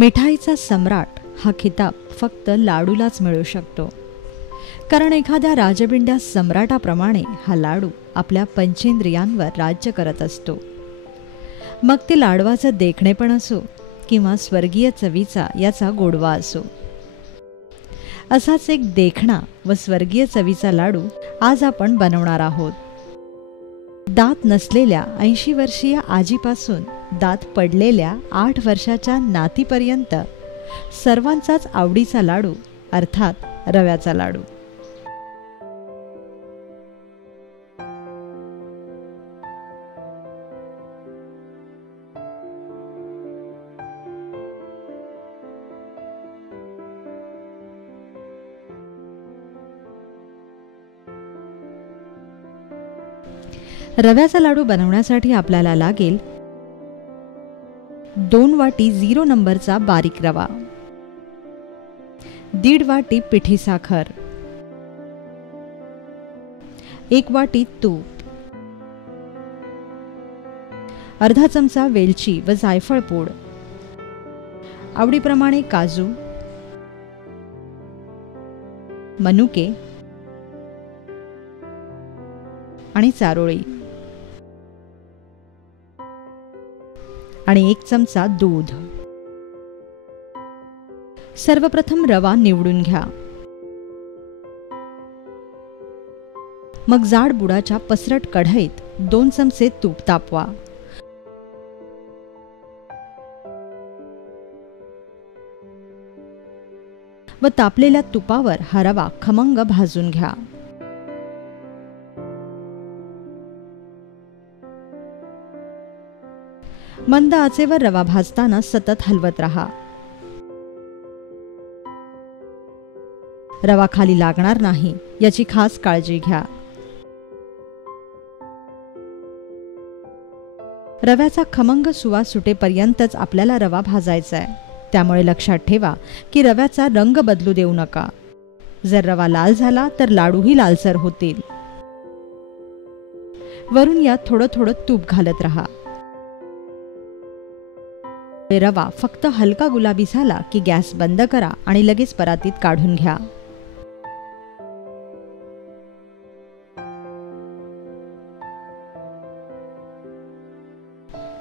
मिठाईचा सम्राट हा खिताब फक्त लाडूलाच मिळू शकतो, कारण एखाद्या राजबिंड्या सम्राटाप्रमाणे हा लाडू आपल्या पंचेंद्रियांवर राज्य करत असतो. मग ते लाडवाचं देखणेपण असो किंवा स्वर्गीय चवीचा याचा गोडवा असो. असाच एक देखणा व स्वर्गीय चवीचा लाडू आज आपण बनवणार आहोत. दात नसलेल्या 80 वर्षीय आजीपासून दात पडलेल्या 8 वर्षाच्या नातीपर्यंत सर्वांचाच आवडीचा लाडू अर्थात रव्याचा लाडू. रव्याचा लाडू बनवण्यासाठी आपल्याला लागेल 2 वाटी 0 नंबरचा बारीक रवा, 1.5 वाटी पिठी साखर, 1 वाटी तूप, अर्धा चमचा वेलची व जायफळ पूड, आवडीप्रमाणे काजू, मनुके आणि चारोळी आणि 1 चमचा दूध. सर्वप्रथम रवा निवडून घ्या. मग जाड बुडाच्या पसरट कढईत 2 चमचे तूप तापवा. व तापलेल्या तुपावर हा रवा खमंग भाजून घ्या. मंद आचेवर रवा भाजताना सतत हलवत रहा. रवा खाली लागणार नाही याची खास काळजी घ्या. रव्याचा खमंग सुवास सुटेपर्यंतच आपल्याला रवा भाजायचा आहे. त्यामुळे लक्षात ठेवा की रव्याचा रंग बदलू देऊ नका. जर रवा लाल झाला तर लाडूही लालसर होतील. वरून यात थोडं थोडं तूप घालत रहा. रवा फक्त हलका गुलाबी झाला की गॅस बंद करा आणि लगेच परातीत काढून घ्या.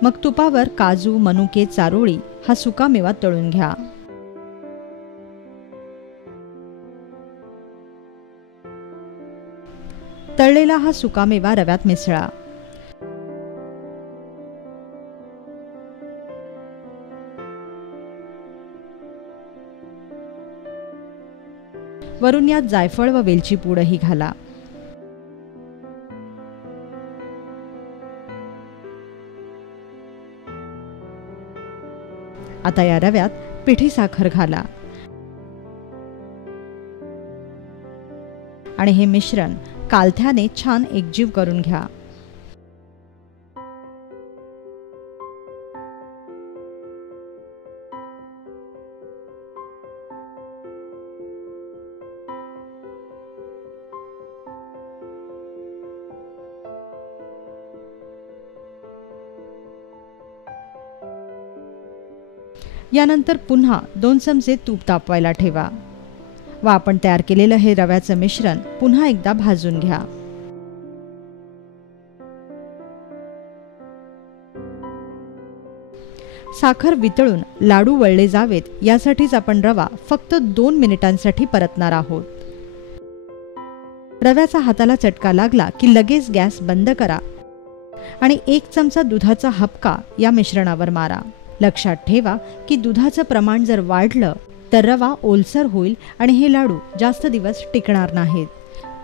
मग तुपावर काजू, मनुके, चारोळी हा सुकामेवा तळून घ्या. तळलेला हा सुकामेवा रव्यात मिसळा. वरून यात जायफळ व वेलची पूडही घाला. आता या रव्यात पिठी साखर घाला आणि हे मिश्रण कालथ्याने छान एकजीव करून घ्या. यानंतर पुन्हा 2 चमचे तूप तापवायला ठेवा व आपण तयार केलेलं हे रव्याचं मिश्रण पुन्हा एकदा भाजून घ्या. साखर वितळून लाडू वळले जावेत यासाठीच आपण रवा फक्त 2 मिनिटांसाठी परतणार आहोत. रव्याचा हाताला चटका लागला की लगेच गॅस बंद करा आणि 1 चमचा दुधाचा हबका या मिश्रणावर मारा. लक्षात ठेवा की दुधाचं प्रमाण जर वाढलं तर रवा ओलसर होईल आणि हे लाडू जास्त दिवस टिकणार नाहीत.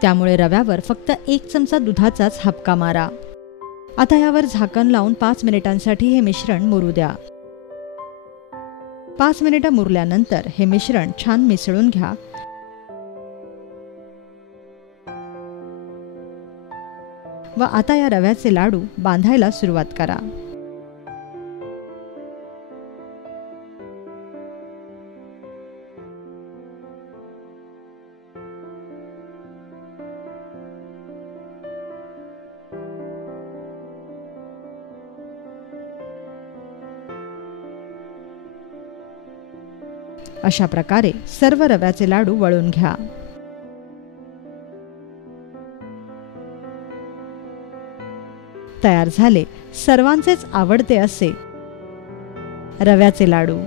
त्यामुळे रव्यावर फक्त 1 चमचा दुधाचाच हबका मारा. आता यावर झाकण लावून 5 मिनिटांसाठी हे मिश्रण मुरू द्या. 5 मिनिटं मुरल्यानंतर हे मिश्रण छान मिसळून घ्या. व आता या रव्याचे लाडू बांधायला सुरुवात करा. अशा प्रकारे सर्व रव्याचे लाडू वळून घ्या. तयार झाले सर्वांचेच आवडते असे रव्याचे लाडू.